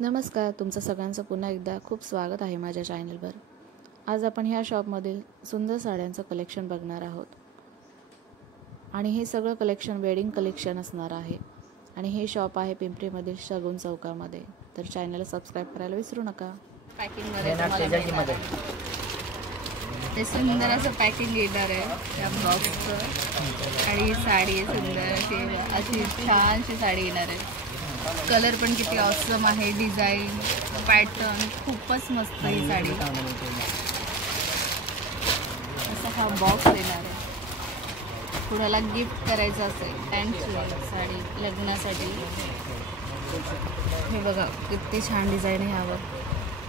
नमस्कार, तुमचं सगळ्यांचं पुन्हा एकदा खूप स्वागत आहे माझ्या चॅनलवर. आज आपण ह्या शॉपमधील सुंदर साड्यांचं कलेक्शन बघणार आहोत आणि हे सगळं कलेक्शन वेडिंग कलेक्शन असणार आहे. आणि हे शॉप आहे पिंपरीमधील शगुन चौकामध्ये. तर चॅनलला सबस्क्राईब करायला विसरू नका. पॅकिंगमध्ये ते सुंदर असं पॅकिंग येणार आहे त्या बॉक्सचं. आणि ही साडी आहे सुंदर अशी छानशी साडी येणार आहे. कलर पण किती ऑसम आहे, डिझाईन पॅटर्न खूपच मस्त ही साडी. असा हा बॉक्स येणार आहे. कुणाला गिफ्ट करायचं असेल त्यांची साडी लग्नासाठी. हे बघा किती छान डिझाईन आहे.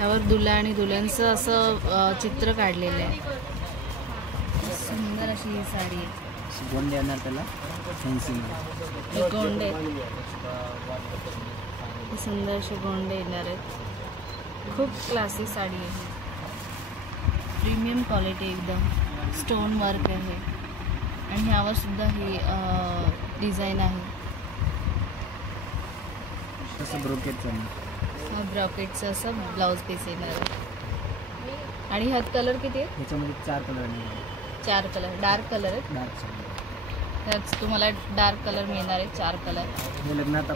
यावर दुल्हा आणि दुल्हनचं असं चित्र काढलेलं आहे. सुंदर अशी ही साडी आहे. गोंडे येणार त्याला गोंडे सुंदर असे गोंडे येणार आहेत. खूप क्लासी साडी आहे. प्रीमियम क्वालिटी एकदम स्टोन वर्क आहे. आणि ह्यावर सुद्धा ही डिझाईन आहे. तसं ब्रॉकेटचं असं ब्लाऊज पीस येणार आहे. आणि ह्यात कलर किती आहे? ह्याच्यामध्ये 4 कलर आहे. 4 कलर डार्क कलर आहेत. त्यात तुम्हाला डार्क कलर मिळणार आहे. 4 कलर हे लग्नात.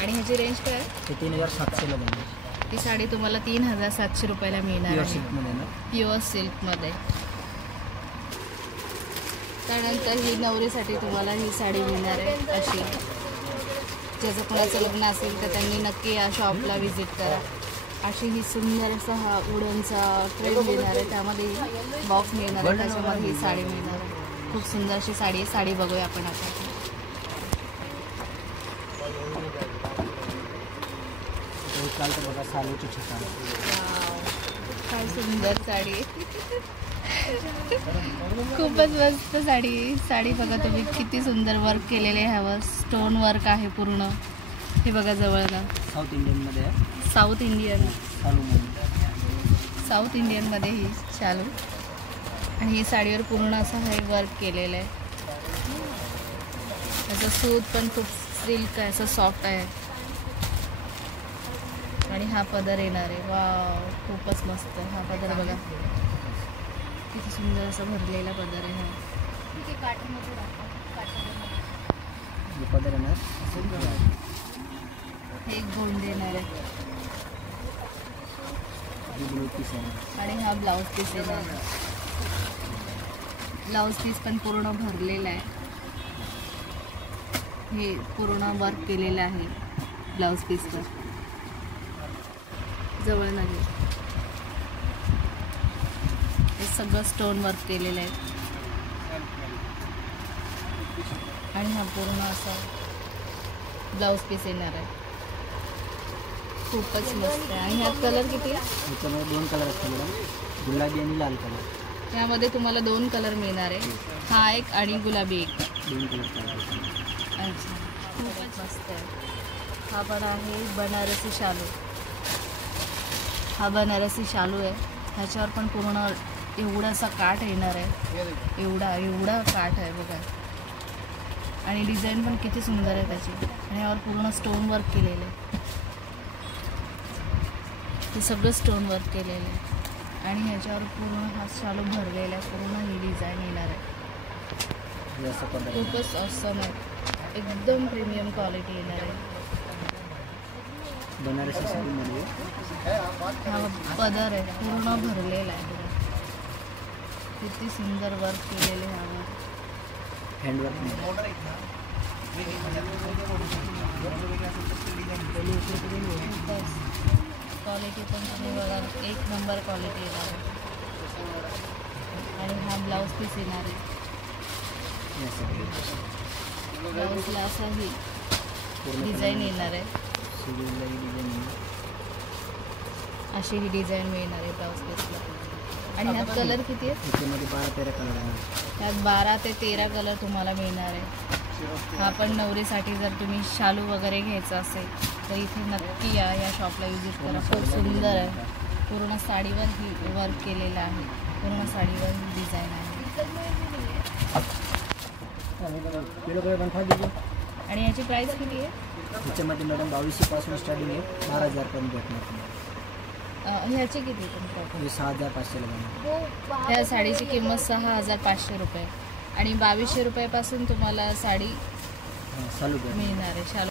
आणि ह्याची रेंज काय आहे? ते 3700ला देणार. ती साडी तुम्हाला 3700 रुपयाला मिळणार आहे. प्युअर सिल्कमध्ये. त्यानंतर ही नवरीसाठी तुम्हाला ही साडी मिळणार आहे अशी. ज्याचं कोणाचं लग्न असेल तर त्यांनी नक्की या शॉपला व्हिजिट करा. अशी ही सुंदर असा हा वुडनचा ट्रे मिळणार आहे. त्यामध्ये बॉक्स मिळणार आहे. त्याच्यामध्ये ही साडी मिळणार आहे. खूप सुंदर अशी साडी आहे. साडी बघूया आपण आता. बघा सालूची ठिकाण. काय सुंदर साडी आहे. खूपच मस्त साडी. साडी बघा तुम्ही किती सुंदर वर्क केलेले आहे. ह्यावर स्टोन वर्क आहे पूर्ण. हे बघा जवळला साऊथ इंडियनमध्ये ही शालू. आणि ही साडीवर पूर्ण असं हे वर्क केलेलं आहे. त्याचं सूत पण खूप सिल्क आहे, असं सॉफ्ट आहे. आणि हा पदर येणार आहे. वा खूपच मस्त. हा पदर बघा किती सुंदर असा भरलेला पदर आहे. हे गोंड येणार आहे. आणि हा ब्लाऊज पीस येणार आहे. ब्लाऊज पीस पण पूर्ण भरलेला आहे. हे पूर्ण वर्क केलेलं आहे ब्लाऊज पीसवर. जवळ नाही हे सगळं स्टोन वर्क केलेलं आहे. आणि हा पूर्ण असा ब्लाऊज पीस येणार आहे. खूपच मस्त आहे. आणि ह्यात कलर किती आहे? ह्याच्यामध्ये 2 कलर असतात मॅडम, गुलाबी आणि लाल कलर. यामध्ये तुम्हाला 2 कलर मिळणार आहे. हा एक आणि गुलाबी एक. 2 कलर. अच्छा खूपच मस्त आहे. हा पण आहे बनारसी शालू. हा बनारसी शालू आहे. ह्याच्यावर पण पूर्ण एवढासा काठ येणार आहे. एवढा काठ आहे बघा. आणि डिझाईन पण किती सुंदर आहे त्याची. आणि यावर पूर्ण स्टोन वर्क केलेलं आहे. हे सगळं स्टोन वर्क केलेलं आहे. आणि ह्याच्यावर पूर्ण हा शालू भरलेला आहे. पूर्ण ही डिझाईन येणार आहे. खूपच ऑसम आहे. एकदम प्रीमियम क्वालिटी येणार आहे. बनारसी साडीमध्ये हा पदर आहे पूर्ण भरलेला आहे. किती सुंदर वर्क केलेले ह्यावर. हँडवर्क. क्वालिटी पण तुम्ही बघा 1 नंबर क्वालिटी येणार आहे. आणि हा ब्लाऊज पीस येणार आहे. ब्लाऊजला असाही डिझाईन येणार आहे. अशी ही डिझाईन मिळणार आहे ब्लाऊज पीसला. आणि ह्यात कलर किती आहेत? ह्याच्यामध्ये 12-13 कलर आहेत. त्यात 12 ते 13 कलर तुम्हाला मिळणार आहे. हा पण नवरीसाठी जर तुम्ही शालू वगैरे घ्यायचा असेल तर इथे नक्की या शॉपला व्हिजिट करा. खूप सुंदर आहे. पूर्ण साडीवर ही वर्क केलेलं आहे. पूर्ण साडीवर ही डिझाईन आहे. आणि याची प्राइस किती आहे? ह्याच्यामध्ये मॅडम 2200 पासून स्टार्टिंग आहे, 12,000 पर्यंत भेटणार तुम्हाला. ह्याची किती तुमच्याकडे? हे 6,500ला जाणार. त्या साडीची किंमत 6,500 रुपये आणि 2200 रुपयापासून तुम्हाला साडी चालू करा. मिळणार आहे. शालू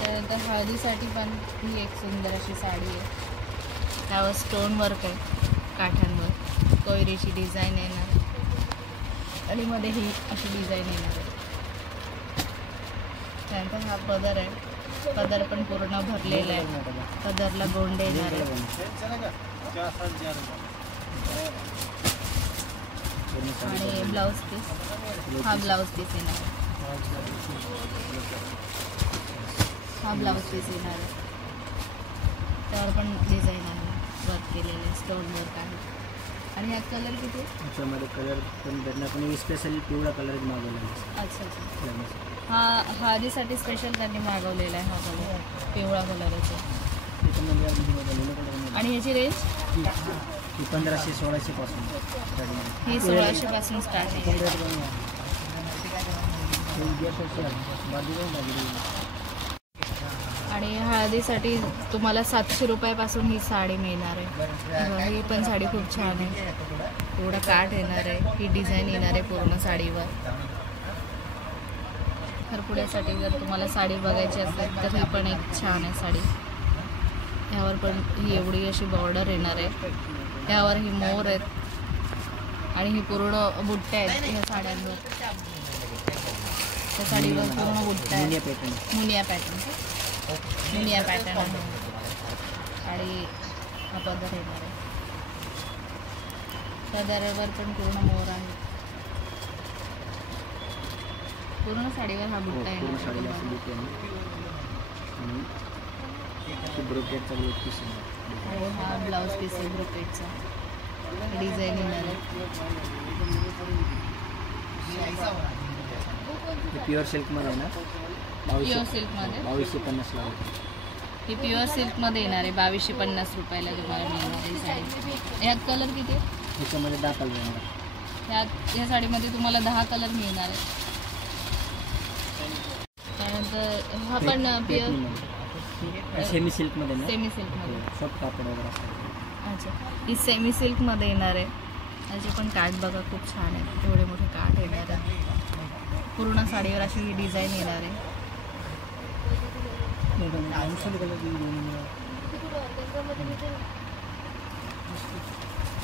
त्यानंतर हळदीसाठी पण ही एक सुंदर अशी साडी आहे. त्यावर स्टोन वर्क आहे, काठांवर कोयरीची डिझाईन येणार आणि मध्ये ही अशी डिझाईन येणार आहे. त्यानंतर हा पदर आहे, पदर पण पूर्ण भरलेला आहे, पदरला गोंडे येणार आहे. आणि ब्लाऊज पीस, हा ब्लाऊज पीस येणार आहे, हा ब्लाऊज पीस येणार आहे. त्यावर पण डिझाईन आहे, वर्क केलेले स्टोन वर्क आहे. आणि ह्यात कलर किती आहे? ह्याच्यामध्ये कलर पण भेटणार, पण स्पेशली पिवळा कलर मागवलेला आहे. अच्छा अच्छा. हा हळदीसाठी स्पेशल त्यांनी मागवलेला आहे हा कलर, पिवळा कलरचा. आणि ह्याची रेंज ही 1500-1600 पासून स्टार्टिंग आहे. ही 1600 पासून स्टार्टिंग आहे. आणि हळदीसाठी तुम्हाला 700 रुपयापासून ही साडी मिळणार आहे. ही पण साडी खूप छान आहे, एवढा काठ येणार आहे, ही डिझाईन येणार आहे पूर्ण साडीवर. तर पुढ्यासाठी जर तुम्हाला साडी बघायची असेल तर ही पण एक छान आहे साडी. ह्यावर पण ही एवढी अशी बॉर्डर येणार आहे, त्यावर ही मोर आहेत आणि ही पूर्ण बुट्ट्या आहेत ह्या साड्यांवर. त्या साडीवर पूर्ण बुट्ट्या आहेत, मुनिया पॅटर्न आहे. आणि हा पदर येणार आहे, पदरावर पण पूर्ण मोर आहे. पूर्ण साडीवर हा बुट्टा येणार. आणि हा ब्लाऊज पीस आहे ब्रोकेटचा, डिझाईन येणार आहे. प्युअर सिल्कमध्ये आहे ना, प्युअर सिल्कमध्ये 2250ला. ही प्युअर सिल्कमध्ये येणार आहे, 2250 रुपयाला तुम्हाला मिळणार आहे साडी. ह्यात कलर किती आहे? ह्याच्यामध्ये 10 कलर येणार. ह्या साडीमध्ये तुम्हाला 10 कलर मिळणार आहे. त्यानंतर हा पण प्युअर सेमी सिल्कमध्ये ना, सेमी सिल्कमध्ये. सॉफ्ट कापड वगैरे असतं. अच्छा, ही सेमी सिल्कमध्ये येणार आहे. त्याचे पण काठ बघा खूप छान आहे, एवढे मोठे काठ येणार आहे. पूर्ण साडीवर अशी ही डिझाईन येणार आहे.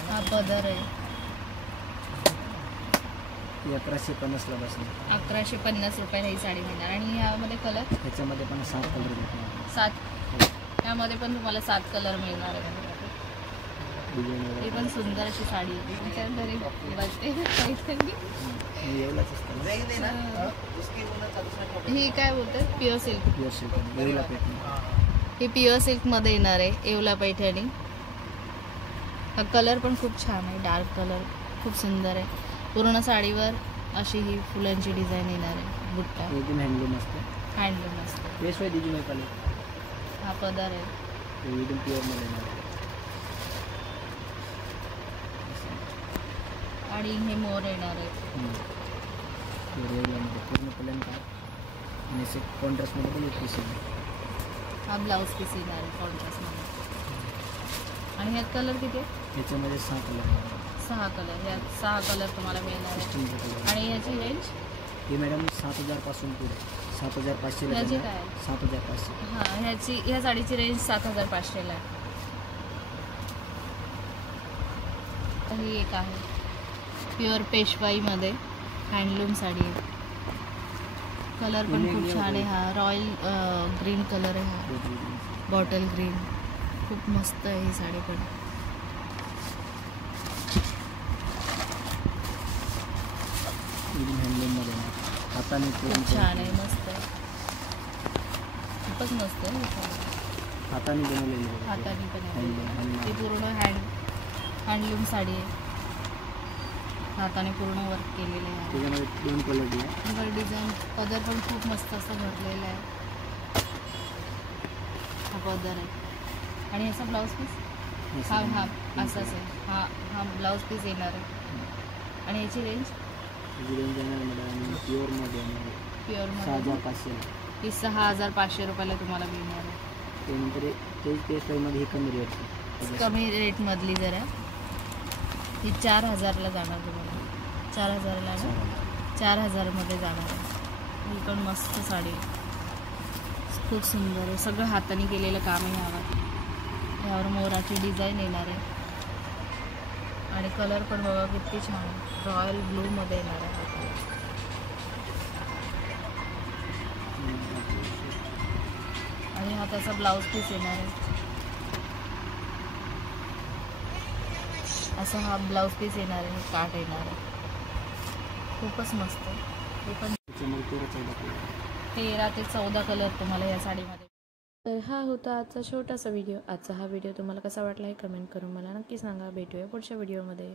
हा पदर आहे, 1150ला बसणार. 1150 रुपयाला ही साडी मिळणार. आणि ह्यामध्ये कलर ह्याच्यामध्ये पण 7 कलर भेटणार. 7, ह्यामध्ये पण तुम्हाला 7 कलर मिळणार आहे. डिझाईन वगैरे ही पण सुंदर अशी साडी आहे. विचार तरी बसते काहीतरी. एवढंच असतं. ही काय बोलतात? Pure silk. Pure silk Yeola पेटणार. ही प्युअर सिल्कमध्ये येणार आहे, येवला पैठणी. हा कलर पण खूप छान आहे, डार्क कलर खूप सुंदर आहे. पूर्ण साडीवर अशी ही फुलांची डिझाईन येणार आहे, बुट्टा एकदम हँडलूम असतं. हँडलूम असते. पेशवाई डिझाईन कलर. हा पदर आहे एकदम प्युअरमध्ये येणार. आणि हे मोर येणार आहे. पूर्ण प्लॅन का आणि कॉन्ट्रास्टमध्ये पण एक पीस आहे. हा ब्लाऊज पीस येणार आहे कॉन्ट्रास्टमध्ये. आणि ह्यात कलर किती आहे? ह्याच्यामध्ये 6 कलर. 6 कलर. ह्यात 6 कलर तुम्हाला मिळणार आहे. आणि ह्याची रेंज ही मॅडम 7,000 पासून पुढे 7,500. ह्याची काय? 7,500. हां, ह्या साडीची रेंज 7,500ला आहे. ही एक आहे प्युअर पेशवाईमध्ये हँडलूम साडी आहे. कलर पण खूप छान आहे. हा रॉयल ग्रीन कलर आहे, हा बॉटल ग्रीन. खूप मस्त आहे ही साडी पण. हँडलूममध्ये हाताने खूप छान आहे, मस्त आहे, खूपच मस्त आहे. हाताने बनवलेली आहे. हाताने पण आहे. हँडलूम. ती पूर्ण हँडलूम साडी आहे, हाताने पूर्ण वर्क केलेलं आहे. त्याच्यामध्ये 2 कलर आहे. वर डिझाईन पदर पण खूप मस्त असं भरलेलं आहे. हा पदर आहे. आणि याचा ब्लाऊज पीस हा असाच आहे. हा ब्लाऊज पीस येणार आहे. आणि याची रेंज येणार मॅडम प्युअरमध्ये येणार. प्युअरमध्ये 6500. ही 6500 रुपयाला तुम्हाला मिळणार आहे. त्यानंतर तेच प्राईजमध्ये ही कमी रेटची कमी रेटमधली जरा ही 4000ला जाणार तुम्हाला. 4000ला ना 4000मध्ये जाणार आहे. ही पण मस्त साडी आहे. खूप सुंदर आहे. सगळं हाताने केलेलं काम आहे यावर मोराची डिझाईन येणार आहे आणि कलर पण बघा किती छान आहे. रॉयल ब्लूमध्ये येणार आहे हा कलर. आणि हा त्याचा ब्लाऊज पीस येणार आहे. असा हा ब्लाऊज पीस येणार आहे. काट येणार आहे. खूपच मस्त. हे पण 13 ते 14 कलर तुम्हाला या साडीमध्ये. तर हा होता आजचा छोटासा व्हिडिओ. आजचा हा व्हिडिओ तुम्हाला कसा वाटला हे कमेंट करून मला नक्की सांगा. भेटूया पुढच्या व्हिडिओमध्ये.